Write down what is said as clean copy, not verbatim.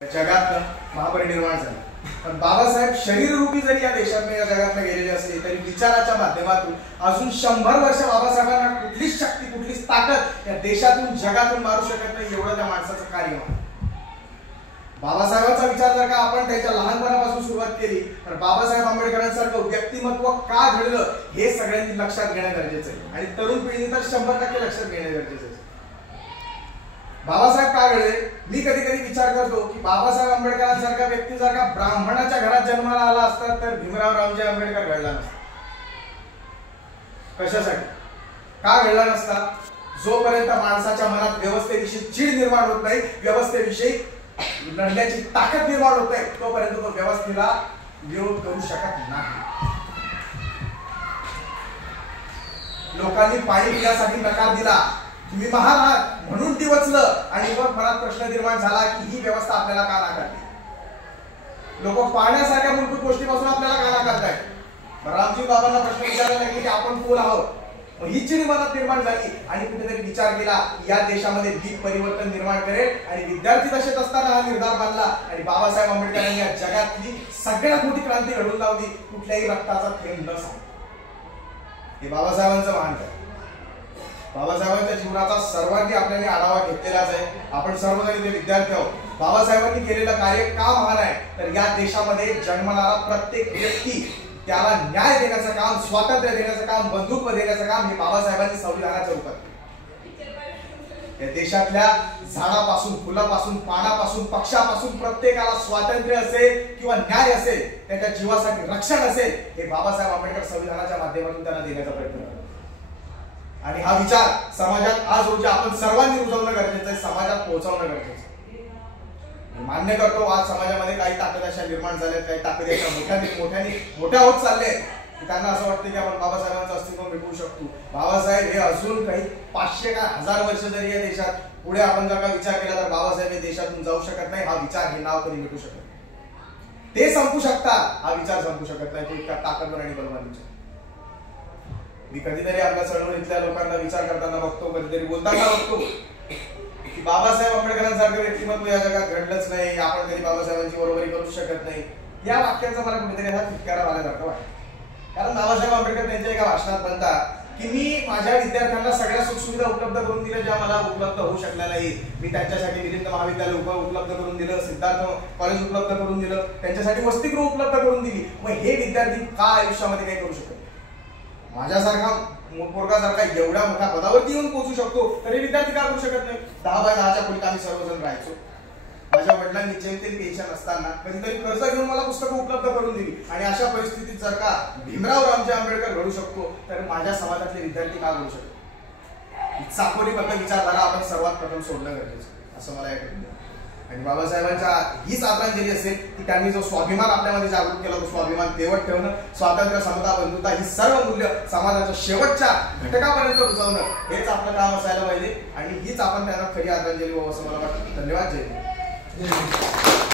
जगात महापरिनिर्वाण झाले, पण बाबासाहेब शरीररूपी जरी या देशात या जगात गेलेले असले तरी विचाराच्या माध्यमातून अजून 100 वर्ष बाबासाहेबांना कुठलीच शक्ती कुठलीच ताकद या देशातून जगातून मारू शकत नाही, एवढं त्या माणसाचं कार्य. बाबासाहेबांचा विचार जर का आपण त्याच्या लहानपणापासून सुरुवात केली तर बाबासाहेब आंबेडकरांसारखं व्यक्तिमत्व का घडलं हे सगळ्यांनी लक्षात घेणं गरजेचं आहे आणि तरुण पिढीने तर 100% लक्षात घेणं गरजेचं आहे. बाबासाहेब का घडले? मी कधी कधी विचार करतो की बाबासाहेब आंबेडकरांसारखा व्यक्ती जर का ब्राह्मणाच्या घरात जन्माला आला असता तर भीमराव रामजी आंबेडकर घडला नसता. कशासाठी का घडला नसता? जोपर्यंत माणसाच्या मनात व्यवस्थेविषयी चीड निर्माण होत नाही, व्यवस्थेविषयी लढण्याची ताकद निर्माण होत नाही, तोपर्यंत तो व्यवस्थेला विरोध करू शकत नाही. लोकांनी पाणी पिण्यासाठी नकार दिला, तुम्ही महान आहात म्हणून ती वचलं आणि मग मनात प्रश्न निर्माण झाला की ही व्यवस्था आपल्याला का नाकारते. लोक पाण्यासारख्या मूलभूत गोष्टीपासून आपल्याला का नाकारतायत. रामजी बाबांना प्रश्न विचारायला लागले की आपण कोण आहोत. ही चिड मनात निर्माण झाली आणि कुठेतरी विचार केला या देशामध्ये दीप परिवर्तन निर्माण करेल आणि विद्यार्थी दशेत असताना हा निर्धार बांधला आणि बाबासाहेब आंबेडकरांनी या जगातली सगळ्यात मोठी क्रांती घडवून लावली, कुठल्याही रक्ताचा थेंब न सांग. हे बाबासाहेबांचं महान आहे. बाबासाहेबांच्या जीवनाचा सर्वांनी आपल्याला आढावा घेतलेलाच आहे. आपण सर्वजण इथे विद्यार्थी आहोत. बाबासाहेबांनी केलेलं कार्य का महान आहे तर या देशामध्ये जन्मणारा प्रत्येक व्यक्ती त्याला न्याय देण्याचं काम, स्वातंत्र्य देण्याचं काम, बंधुत्व देण्याचं काम हे बाबासाहेबांनी संविधानाच्या रूपात केलं. या देशातल्या झाडापासून, फुलापासून, पानापासून, पक्षापासून प्रत्येकाला स्वातंत्र्य असेल किंवा न्याय असेल, त्याच्या जीवासाठी रक्षण असेल, हे बाबासाहेब आंबेडकर संविधानाच्या माध्यमातून त्यांना देण्याचा प्रयत्न करतात. आणि हा विचार समाजात आज रोजी आपण सर्वांनी रुजवणं गरजेचं आहे, समाजात पोहोचवणं गरजेचं आहे. मान्य करतो आज समाजामध्ये काही ताकद अशा निर्माण झाल्यात, काही ताकदी अशा मोठ्या होत चालले त्यांना असं वाटतं की आपण बाबासाहेबांचं अस्तित्व मिटवू शकतो. बाबासाहेब हे अजून काही 500 का 1000 वर्ष जरी या देशात पुढे आपण जर का विचार केला तर बाबासाहेब हे देशातून जाऊ शकत नाही. हा विचार, हे नाव कधी मिटू शकत नाही. ते संपू शकतात, हा विचार संपू शकत नाही. तो इतका ताकदवर आणि बलवान विचार. मी कधीतरी आपल्या चळवळीतल्या लोकांना विचार करताना बघतो, कधीतरी बोलताना बघतो की बाबासाहेब आंबेडकरांसारखं व्यक्तिमत्व या जगात घडलंच नाही, आपण कधी बाबासाहेबांची बरोबरी करू शकत नाही. या वाक्याचा मला कुठेतरी हा फिटकारा आल्यासारखं वाटतं. कारण बाबासाहेब आंबेडकर त्यांच्या एका भाषणात म्हणतात की मी माझ्या विद्यार्थ्यांना सगळ्या सुखसुविधा उपलब्ध करून दिल्या ज्या मला उपलब्ध होऊ शकल्या नाही. मी त्यांच्यासाठी मिलिंद महाविद्यालय उपलब्ध करून दिलं, सिद्धार्थ कॉलेज उपलब्ध करून दिलं, त्यांच्यासाठी वसतिगृह उपलब्ध करून दिली. मग हे विद्यार्थी का आयुष्यामध्ये काही करू शकत? माझ्यासारखा पोरगासारखा एवढ्या मोठ्या पदावरती येऊन पोहोचू शकतो तरी विद्यार्थी का करू शकत नाही? 10 बाय 10च्या खोलीत आम्ही सर्वजण राहायचो. माझ्या वडिलांनी जेमतेम पेन्शन असताना कधीतरी कर्ज घेऊन मला पुस्तकं उपलब्ध करून दिली. आणि अशा परिस्थितीत जर का भीमराव रामजी आंबेडकर घडू शकतो तर माझ्या समाजातले विद्यार्थी का घडू शकतो? चाकोरीबद्ध विचारधारा आपण सर्वात प्रथम सोडणं गरजेचं असं मला वाटतं. आणि बाबासाहेबांच्या हीच आदरांजली असेल की त्यांनी जो स्वाभिमान आपल्यामध्ये जागृत केला, तो स्वाभिमान तेवत ठेवणं, स्वातंत्र्य, समता, बंधुता ही सर्व मूल्य समाजाच्या शेवटच्या घटकापर्यंत रुजवणं हेच आपलं काम असायला पाहिजे. आणि हीच आपण त्यांना खरी आदरांजली व्हावं असं मला वाटतं. धन्यवाद. जय हिंद.